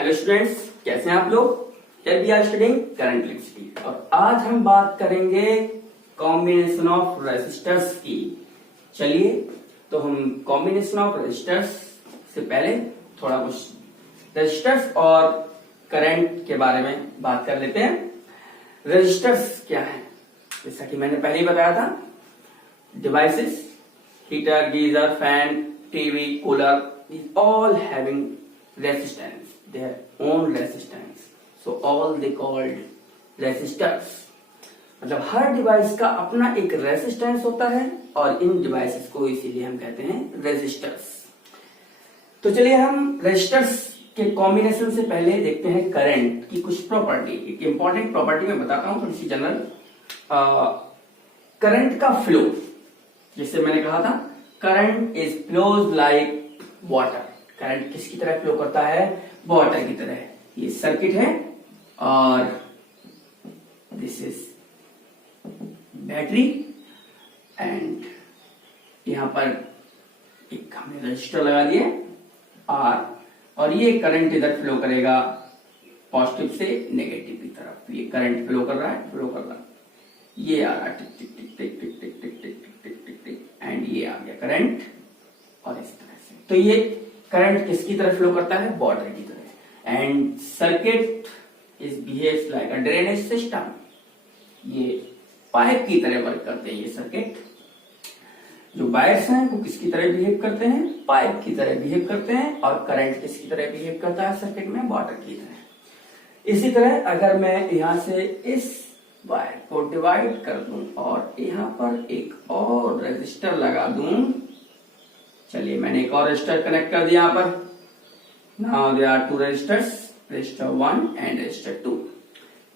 Hello students, कैसे हैं आप लोग। Here we are studying current electricity और आज हम बात करेंगे कॉम्बिनेशन ऑफ रेजिस्टर्स की। चलिए तो हम कॉम्बिनेशन ऑफ रेजिस्टर्स से पहले थोड़ा कुछ रेजिस्टर्स और करंट के बारे में बात कर लेते हैं। रेजिस्टर्स क्या है, जैसा कि मैंने पहले ही बताया था, devices, heater, geyser, fan, TV, cooler, these all having resistance, their own resistance, so all they called resistors। मतलब हर डिवाइस का अपना एक रेजिस्टेंस होता है और इन डिवाइसेस को इसीलिए हम कहते हैं रेजिस्टर्स। तो चलिए हम रेजिस्टर्स के कॉम्बिनेशन से पहले देखते हैं करंट की कुछ प्रॉपर्टी। एक इंपॉर्टेंट प्रॉपर्टी मैं बताता हूं थोड़ी सी जनरल। करंट का फ्लो, जिससे मैंने कहा था current is flows like water. Current किसकी तरह फ्लो करता है? वाटर की तरह। ये सर्किट है और दिस इज बैटरी एंड यहां पर एक हमने रजिस्टर लगा दिए और ये करंट इधर फ्लो करेगा पॉजिटिव से नेगेटिव की तरफ। ये करंट फ्लो कर रहा है, ये आ रहा है टिक टिक टिक टिक टिक टिक टिक टिक टिक टिक टिक टिक एंड ये आ गया करंट और इस तरह से। तो ये करंट किसकी तरफ फ्लो करता है? वाटर की तरह। And circuit is behaves like a drainage system. ये पाइप की तरह वर्क करते हैं ये सर्किट। जो वायर्स हैं वो किसकी तरह बिहेव करते हैं? पाइप की तरह बिहेव करते हैं। और करंट किसकी तरह बिहेव करता है सर्किट में? वाटर की तरह। इसी तरह अगर मैं यहां से इस वायर को डिवाइड कर दूं और यहां पर एक और रेजिस्टर लगा दूं, चलिए मैंने एक और रेजिस्टर कनेक्ट कर दिया यहां पर। Now there are two resistors, resistor 1 and resistor 2।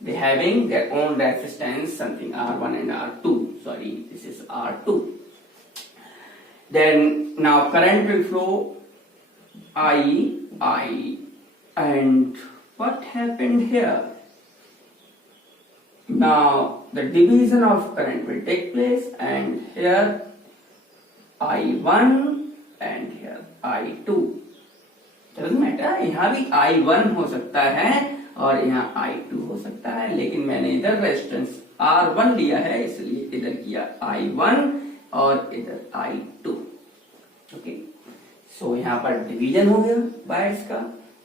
They having their own resistance, something R1 and R2। Sorry, this is R2। Then now current will flow I and what happened here? Now the division of current will take place and here I1 and here I2। doesn't matter, यहाँ भी I1 हो सकता है और यहाँ I2 हो सकता है, लेकिन मैंने इधर रेजिस्टेंस R1 लिया है इसलिए इधर किया I1 और इधर I2। ओके, सो यहाँ पर डिवीजन हो गया वायर्स का।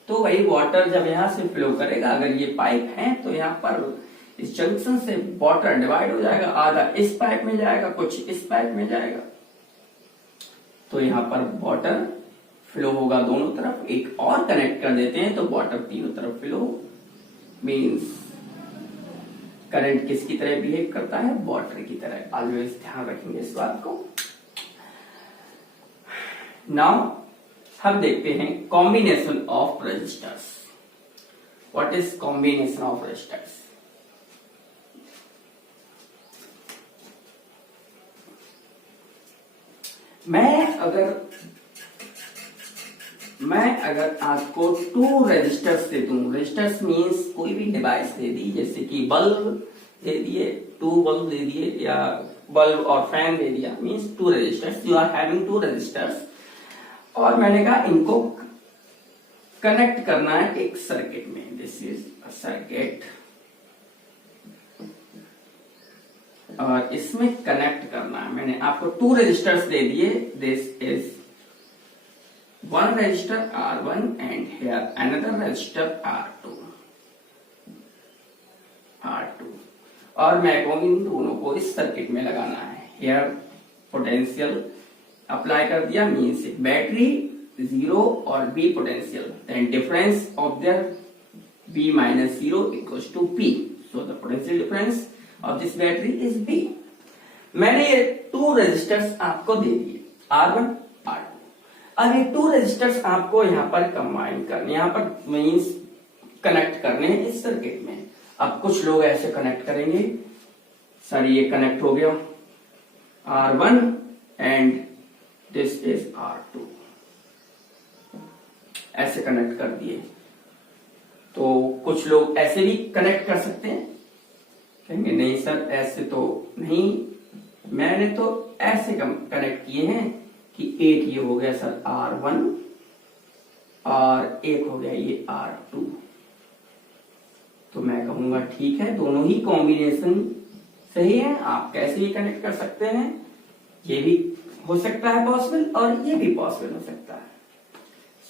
तो वही वाटर जब यहाँ से फ्लो करेगा, अगर ये पाइप है तो यहाँ पर इस जंक्शन से वाटर डिवाइड हो जाएगा, आधा इस पाइप में जाएगा, कुछ इस पाइप में जाएगा। तो यहाँ पर वाटर फ्लो होगा दोनों तरफ। एक और कनेक्ट कर देते हैं तो वाटर तीनों तरफ फ्लो। मींस करंट किसकी तरह बिहेव करता है? वाटर की तरह। ऑलवेज ध्यान रखेंगे इस बात को। नाउ हम देखते हैं combination of resistors. What is combination of resistors? मैं अगर आपको टू रेजिस्टर्स दे दूं, रेजिस्टर्स मींस कोई भी डिवाइस दे दी, जैसे कि बल्ब दे दिए, 2 बल्ब दे दिए या बल्ब और फैन दे दिया, means two resistors. You are having two resistors और मैंने कहा इनको कनेक्ट करना है एक सर्किट में। दिस इज अ सर्किट और इसमें कनेक्ट करना है। मैंने आपको 2 रेजिस्टर्स दे दिए। This is one resistor R1 and here another resistor R2 और मैं को इन दोनों को इस सर्किट में लगाना है। here पोटेंशियल अप्लाई कर दिया, मीन्स बैटरी 0 और B potential, then difference of their B minus 0 equals to P, so the potential difference of this battery is B। मैंने ये 2 रेजिस्टर्स आपको दे दिए, R1 R2। अब ये 2 रेजिस्टर्स आपको यहाँ पर कंबाइन करने, यहाँ पर मींस कनेक्ट करने हैं इस सर्किट में। अब कुछ लोग ऐसे कनेक्ट करेंगे, सर ये कनेक्ट हो गया R1 and this is R2, ऐसे कनेक्ट कर दिए। तो कुछ लोग ऐसे भी कनेक्ट कर सकते हैं, कहेंगे नहीं सर ऐसे तो नहीं, मैंने तो ऐसे कनेक्ट किए हैं कि एक ये हो गया सर R1 और एक हो गया ये R2। तो मैं कहूंगा ठीक है, दोनों ही कॉम्बिनेशन सही है, आप कैसे भी कनेक्ट कर सकते हैं, ये भी हो सकता है पॉसिबल और ये भी पॉसिबल हो सकता है।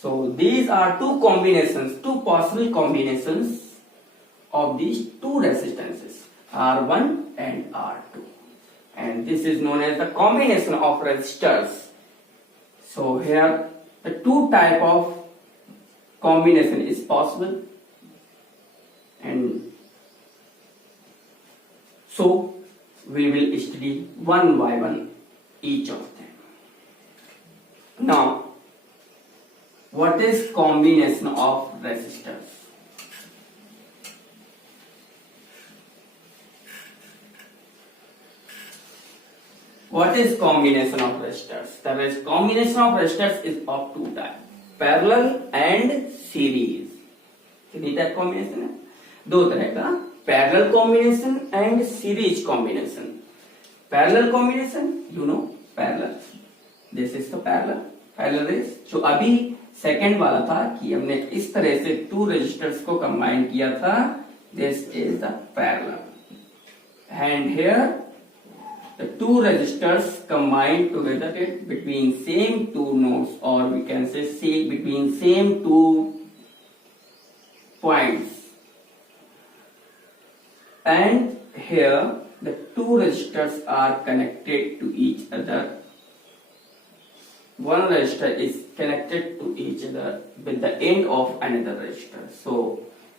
So these are two combinations, two possible combinations of these two resistances R1 and R2, and this is known as the combination of resistors. So here the two type of combination is possible, and so we will study one by one each of them. Now, what is combination of resistors? What is combination of resistors? The combination of resistors is of two types, parallel and series. कितनी type combination है? दो तरह का, parallel combination and series combination. Parallel combination, you know parallel, this is the parallel is, जो अभी सेकंड वाला था कि हमने इस तरह से टू रेजिस्टर्स को कंबाइन किया था, this is the parallel. And here the two resistors combined together between same two nodes, or we can say between same two points, and here the two resistors are connected to each other. One resistor is connected to each other with the end of another resistor. So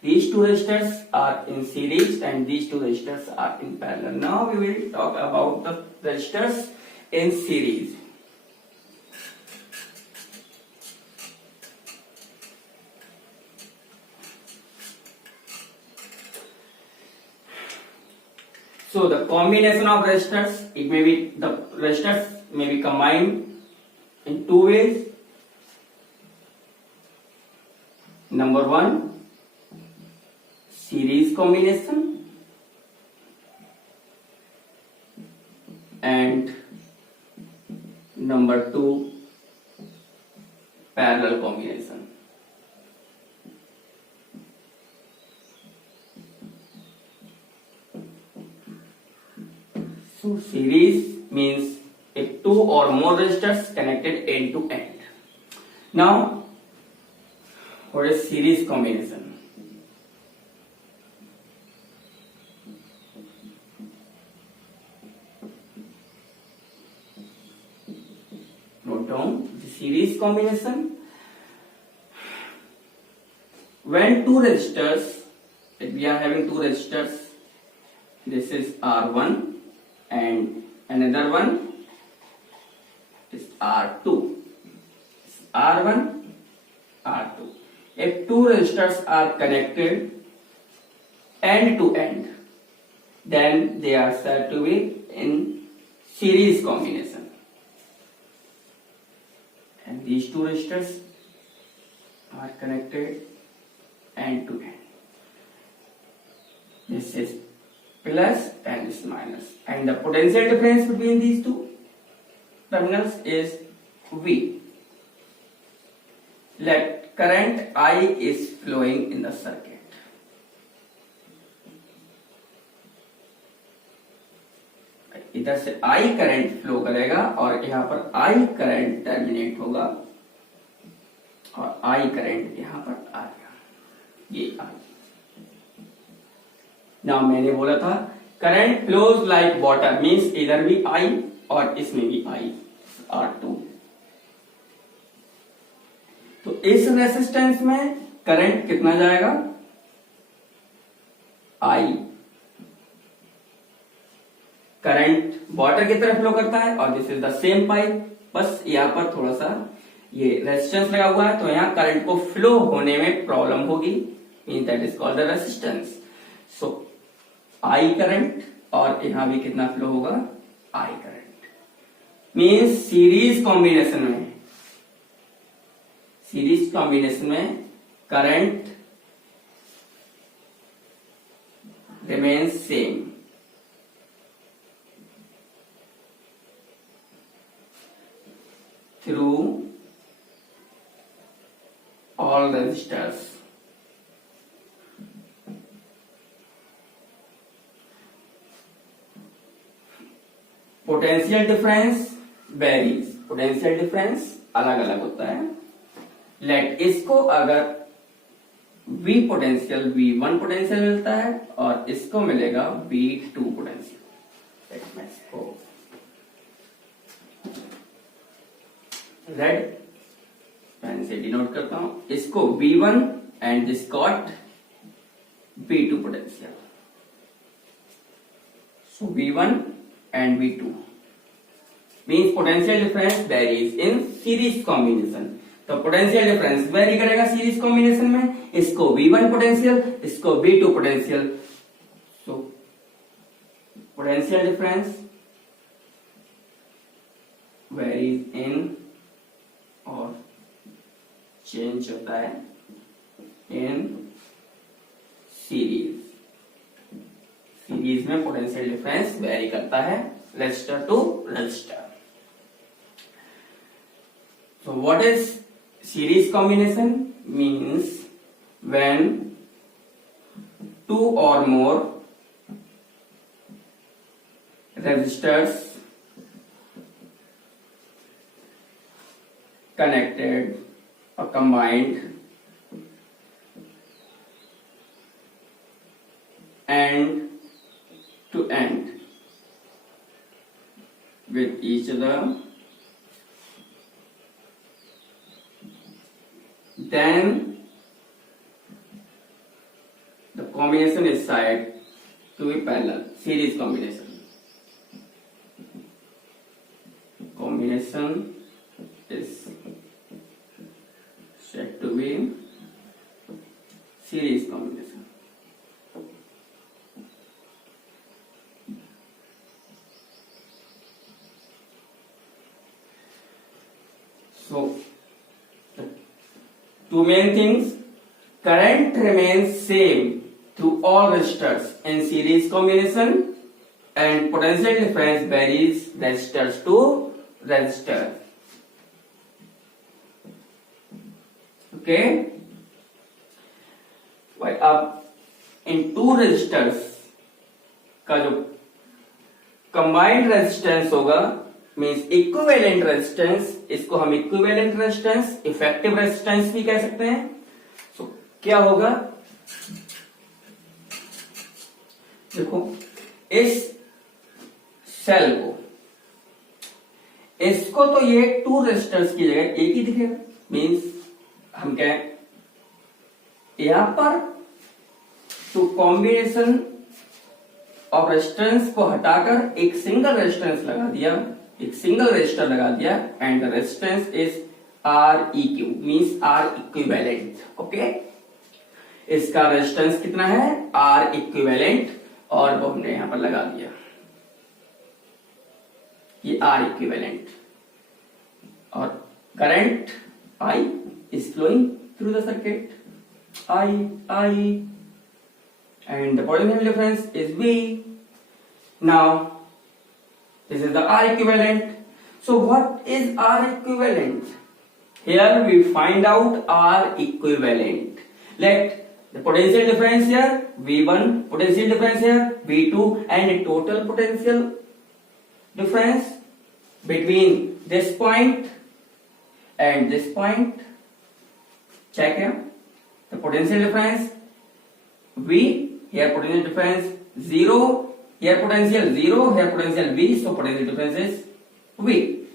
these two resistors are in series and these two resistors are in parallel. Now we will talk about the resistors in series. So the combination of resistors, it may be, the resistors may be combined in two ways. Number one, series combination, and number two, parallel combination. So series means if two or more resistors connected end to end. Now, what is series combination? The series combination, when two resistors, if we are having two resistors, this is R1 and another one is R2, R1 R2. If two resistors are connected end to end, then they are said to be in series combination. And these two resistors are connected end to end. This is plus and this minus, and the potential difference between these two terminals is V. Let current I is flowing in the circuit. इधर से I current flow करेगा और यहाँ पर I current terminate होगा और I current यहाँ पर आ गया, ये I। नाउ मैंने बोला था current flows like water, means इधर भी I और इसमें भी I, R2। तो इस रेसिस्टेंस में करंट कितना जाएगा? I करंट वाटर की तरफ फ्लो करता है और this is the same pipe, बस यहाँ पर थोड़ा सा ये रेजिस्टेंस लगा हुआ है तो यहाँ करंट को फ्लो होने में प्रॉब्लम होगी, mean that is called the resistance. So I current और यहाँ भी कितना फ्लो होगा? I current. Means series combination में current remains same, through all resistors. Potential difference varies, potential difference अलग अलग होता है. लेट इसको अगर V पोटेंशियल V1 पोटेंशियल मिलता है और इसको मिलेगा V2 पोटेंशियल. मैं इसको रेड पेन से डिनोट करता हूं. इसको V1 and this got V2 potential. So V1 and V2 means potential difference varies in series combination. तो पोटेंशियल डिफरेंस वेरी करेगा सीरीज कॉम्बिनेशन में. इसको V1 पोटेंशियल, इसको V2 potential. So potential difference varies in और change होता है in series. Series में potential difference vary करता है resistor to resistor. So what is series combination? Means when two or more resistors connected or combined end to end with each other, then the combination is said to be parallel. Series combination. Combination is said to be series combination. So two main things: current remains same through all resistors in series combination, and potential difference varies resistors to resistor. Okay. अब इन to resistors का जो combined resistance होगा means equivalent resistance. इसको हम equivalent resistance, effective resistance भी कह सकते हैं. सो क्या होगा, देखो इस सेल को, इसको तो ये टू रेजिस्टेंस की जगह एक ही दिखेगा. मीन्स हम कहें यहां पर तो कॉम्बिनेशन ऑफ रेजिस्टेंस को हटाकर एक सिंगल रेजिस्टेंस लगा दिया, एक सिंगल रेजिस्टर लगा दिया, and the resistance is Req means R equivalent. Okay, इसका रेजिस्टेंस कितना है R इक्विवेलेंट, और वो हमने यहां पर लगा दिया ये R इक्विवेलेंट. और current I is flowing through the circuit, I and the potential difference is V. Now this is the R equivalent. So what is R equivalent? Here we find out R equivalent. Let the potential difference here V1, potential difference here V2, and the total potential difference between this point and this point. Check here the potential difference V, here potential difference 0, here potential 0, here potential V, so potential difference is V.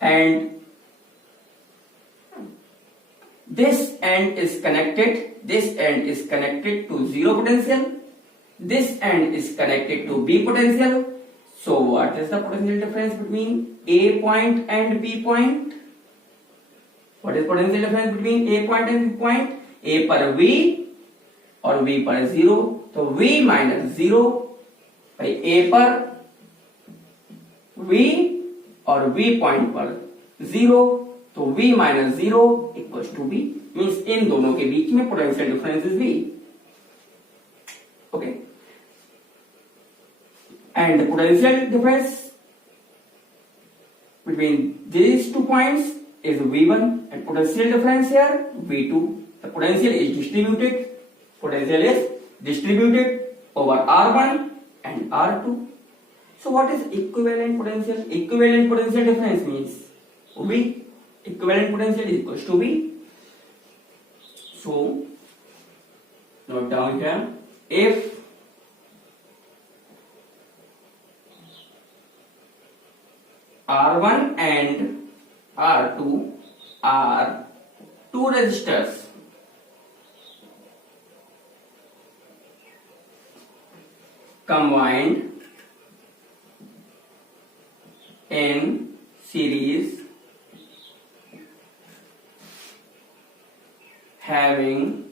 And this end is connected, this end is connected to 0 potential, this end is connected to B potential. So what is the potential difference between A point and B point? What is potential difference between A point and B point? A पर V और V पर 0, तो V minus 0 भाई A पर V और V point पर 0, तो V minus 0 equals to B. Means इन दोनों के बीच में potential difference is V. Okay, and potential difference between these 2 points is V1, and potential difference here V2. the potential is distributed over R1 and R2. So what is equivalent potential? Equivalent potential difference means V. Equivalent potential is equals to V. So note down here, if R1 and R2 are two resistors combined in series having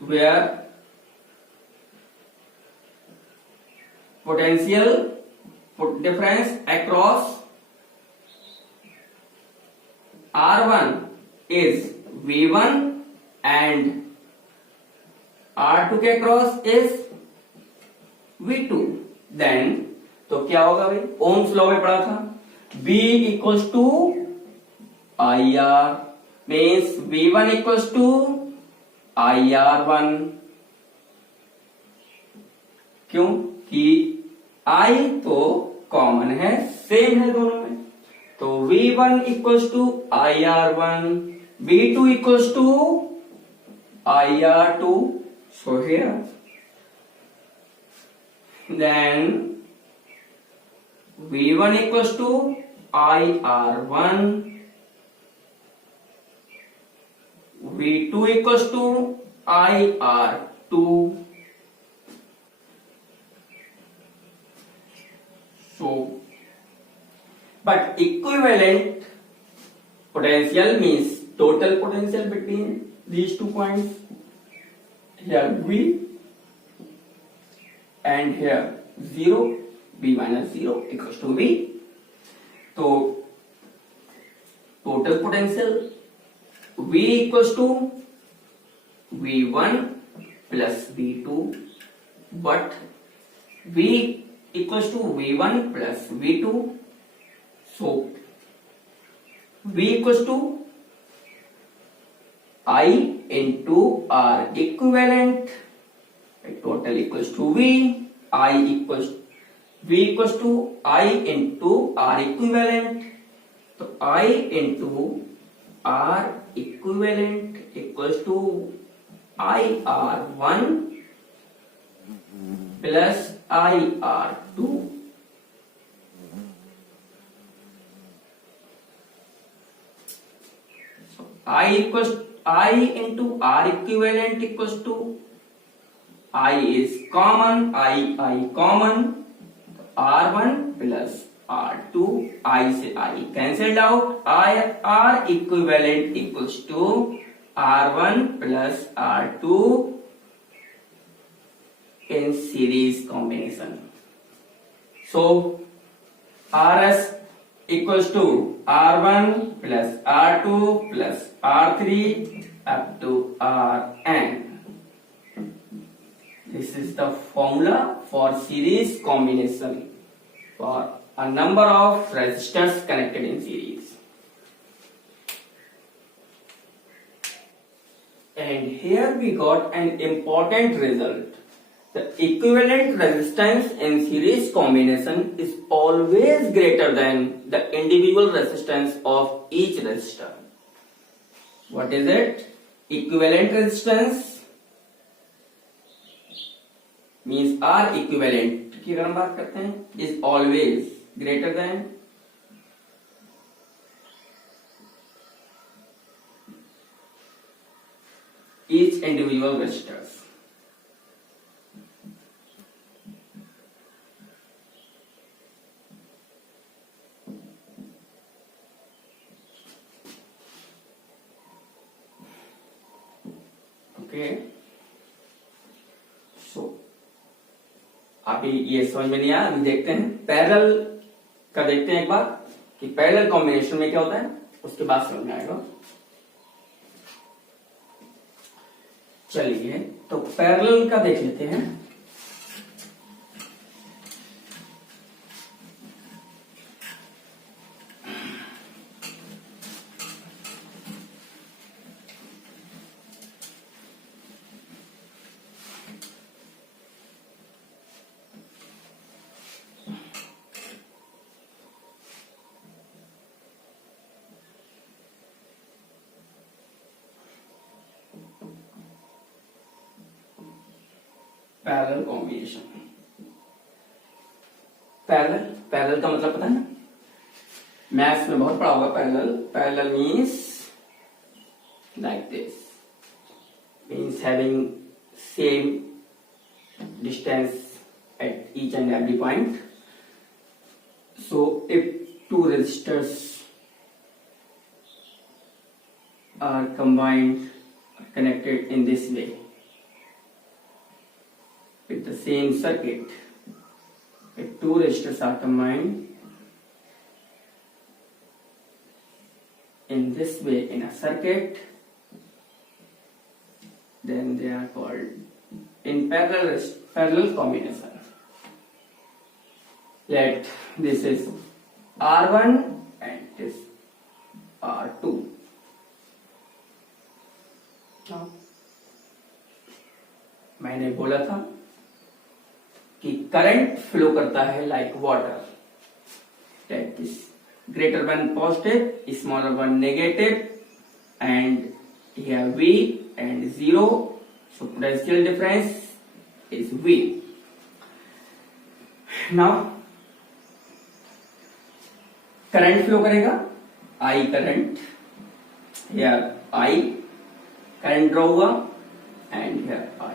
where potential difference across R1 is V1 and R2 के cross is V2, then तो क्या होगा भाई, Ohm's law में पढ़ा था, B equals to IR means V1 equals to IR1। क्यों कि I तो कॉमन है, सेम है दोनों में, तो V1 equals to IR1, V2 equals to IR2। So here, then V1 equals to IR1, V2 equals to IR2. So, but equivalent potential means total potential between these 2 points. Here V and here 0, V minus 0 equals to V. So total potential V equals to V1 plus V2, but V equals to V1 plus V2. So V equals to I into R equivalent, total equals to V, V equals to I into R equivalent, so I into R equivalent equals to IR1 plus IR2. So I into R equivalent equals to I is common, I common, R1 plus R2, I से I cancelled out, R equivalent equals to R1 plus R2 in series combination. So RS equals to R1 plus R2 plus R3 up to Rn. This is the formula for series combination for a number of resistors connected in series. And here we got an important result. The equivalent resistance in series combination is always greater than the individual resistance of each resistor. What is it? Equivalent resistance means R equivalent की अगर हम बात करते हैं is always greater than each individual resistors. Okay, so अभी ये समझ में नहीं आया, अभी देखते हैं पैरेलल का, देखते हैं एक बार कि पैरेलल कॉम्बिनेशन में क्या होता है, उसके बाद समझ में आएगा। चलिए तो पैरेलल का देख लेते हैं। Parallel combination. पैरेलल, पैरेलल का मतलब पता है ना, मैथ्स में बहुत पढ़ा होगा parallel. Parallel means like this, means having same distance at each and every point. So if two resistors are combined, connected in this way with the same circuit, if two resistors are combined in this way in a circuit, then they are called in parallel combination. Let this is R1 and this R2. मैंने बोला था कि current flow करता है like water, that is greater one positive, smaller one negative, and here V and 0. So potential difference is V. Now current flow करेगा, I current, here I current draw हुआ, and here I.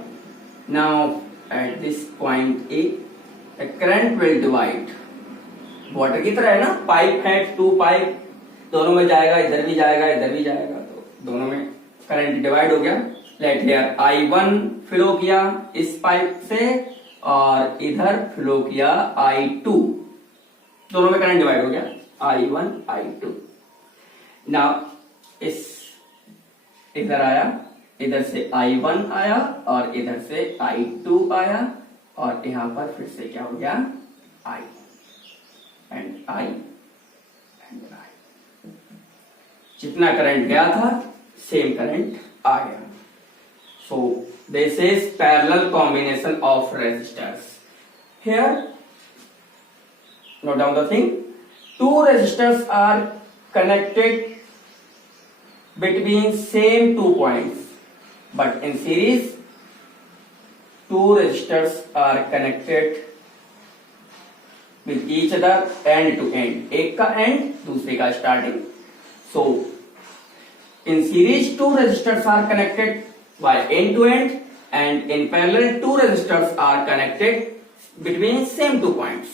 Now at this point A, the current will divide. Water की तरह है ना, पाइप है, to pipe, दोनों में जाएगा, इधर भी जाएगा, इधर भी जाएगा, तो दोनों में करंट डिवाइड हो गया। लेट हियर I1 फ्लो किया इस पाइप से और इधर फ्लो किया I2, दोनों में करंट डिवाइड हो गया, I1 I2। नाउ इस इधर आया, इधर से I1 आया और इधर से I2 आया, और यहां पर फिर से क्या हो गया, I and I and I। जितना करंट गया था सेम करंट आ गया। So this is parallel combination of resistors. Here, note down the thing. Two resistors are connected between same 2 points, but in series, two resistors are connected with each other end to end. एक का end, दूसरे का starting. So in series, two resistors are connected by end to end, and in parallel, two resistors are connected between same 2 points.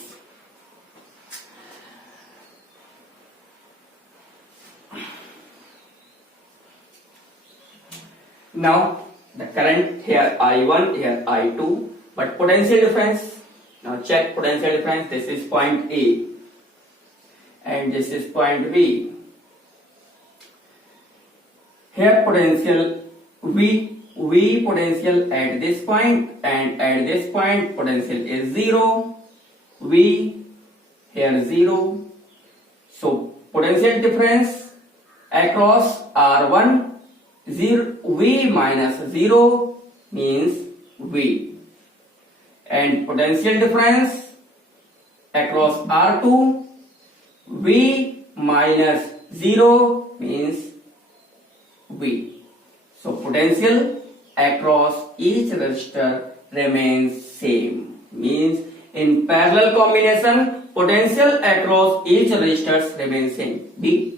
Now the current here I1, here I2, but potential difference. Now check potential difference. This is point A, and this is point B. Here potential V potential at this point, and at this point potential is 0. V here 0. So potential difference across R1 0, V minus 0 means V, and potential difference across R2 V minus 0 means V. So potential across each resistor remains same, means in parallel combination potential across each resistors remains same, V.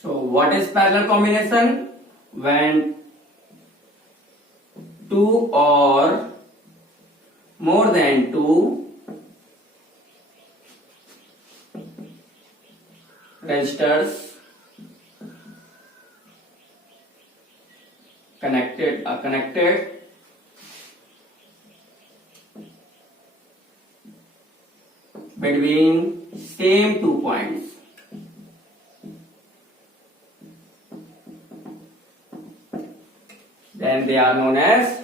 So what is parallel combination? When two or more than two resistors are connected between same 2 points. Then they are known as,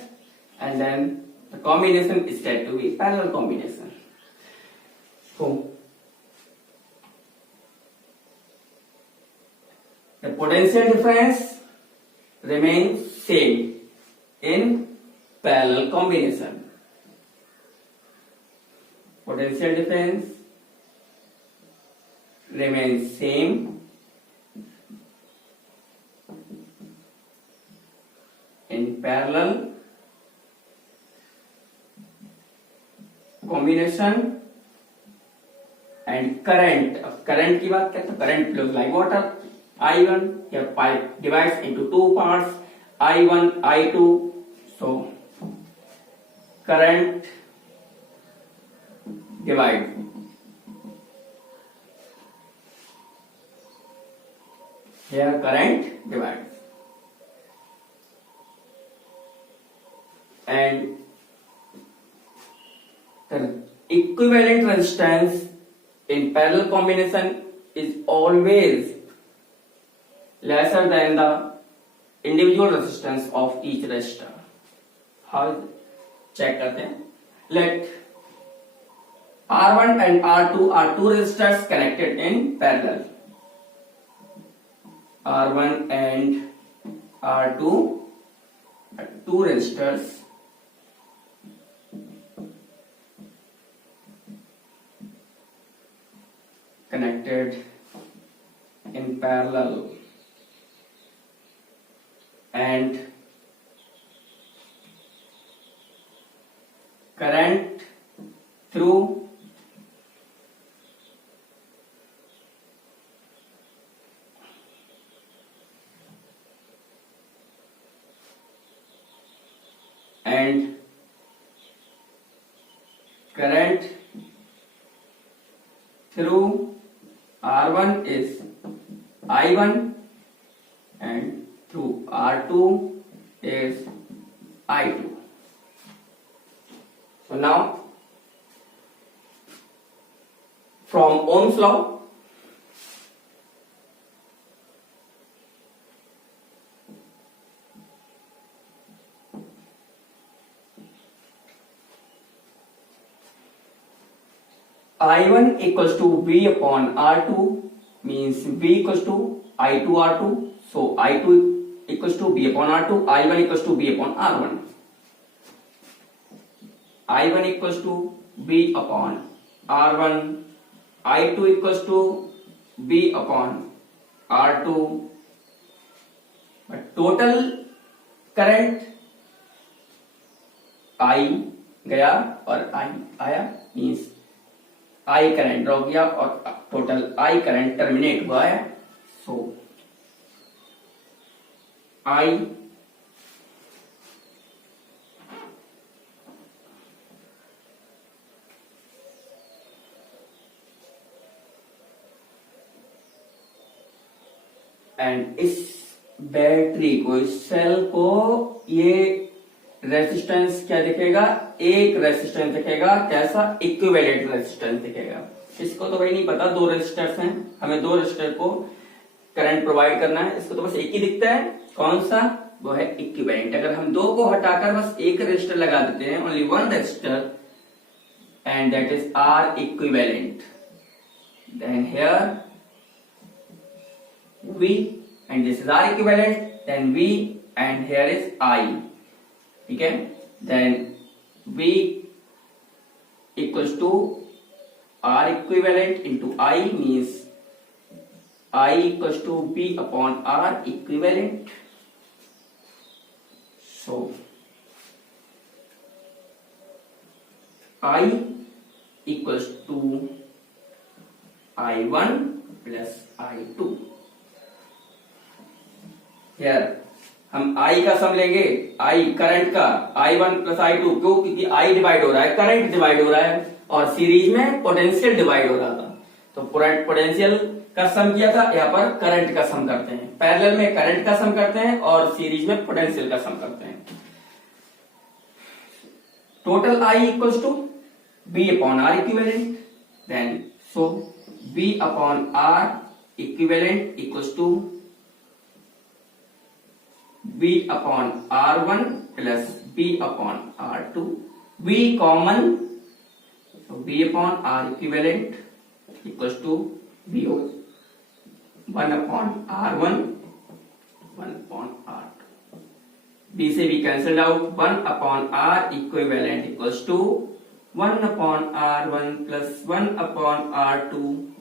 and then the combination is said to be parallel combination. So the potential difference remains same in parallel combination. Potential difference remains same in parallel combination and current. अब करंट की बात करते हैं, current flows like water. I1 here pipe divides into two parts, I1 I2. So current divide. Here current divides. And the equivalent resistance in parallel combination is always lesser than the individual resistance of each resistor. How check करते हैं. Let R1 and R2 are two resistors connected in parallel. R1 and R2 are two resistors connected in parallel, and current through and current through R1 is I1 and through R2 is I2. So now from Ohm's law, I1 equals to V upon R2 means V equals to I2 R2. So I2 equals to V upon R2, I1 equals to V upon R1. I1 equals to V upon R1, I2 equals to V upon R2. But total current I गया और I आया means I current drop किया और total I current terminate हुआ है. सो I and इस बैटरी को, इस सेल को ये रेजिस्टेंस क्या दिखेगा, एक रेजिस्टेंस दिखेगा. कैसा? इक्विवेलेंट रेजिस्टेंस दिखेगा. इसको तो भाई नहीं पता, दो रेजिस्टर्स हैं, हमें दो रेजिस्टर को करंट प्रोवाइड करना है. इसको तो बस एक ही दिखता है. कौन सा? वो है इक्विवेलेंट. अगर हम दो को हटाकर बस एक रेजिस्टर लगा देते हैं, only one resistor, and that is R equivalent, then here V and this is R equivalent, then V and here is I. ठीक है? Then V equals to R equivalent into I means I equals to V upon R equivalent. So I equals to I1 plus I2. Here हम I का सम लेंगे, I current का, I1 plus I2. क्यों? क्योंकि I divide हो रहा है, current divide हो रहा है, और सीरीज में पोटेंशियल डिवाइड हो रहा था. तो पोटेंशियल का सम किया था, यहाँ पर करंट का सम करते हैं. पैरेलल में करंट का सम करते हैं और सीरीज में पोटेंशियल का सम करते हैं. Total I equals to V upon R equivalent. Then so V upon R equivalent equals to V upon R1 plus V upon R2. V common, so V upon R equivalent equals to V 1 upon R1, 1 upon R2. V से V cancelled out. 1 upon R equivalent equals to 1 upon R1 plus 1 upon R2.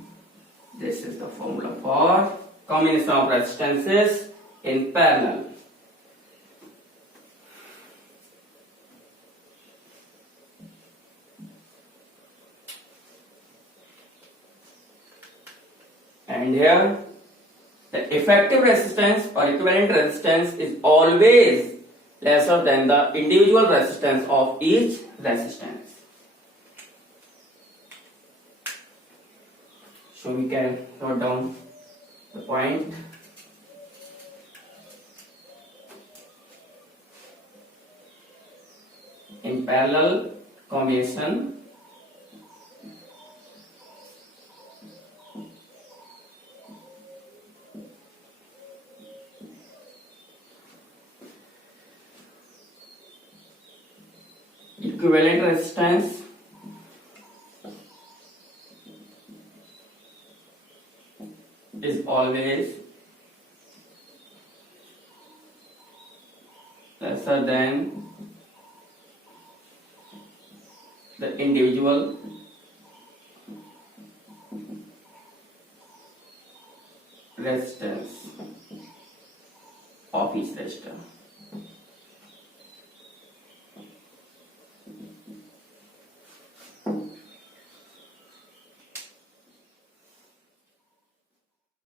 This is the formula for combination of resistances in parallel. and here the effective resistance or equivalent resistance is always lesser than the individual resistance of each resistance. So we can note down the point. In parallel combination, equivalent resistance is always lesser than the individual resistance of each resistor.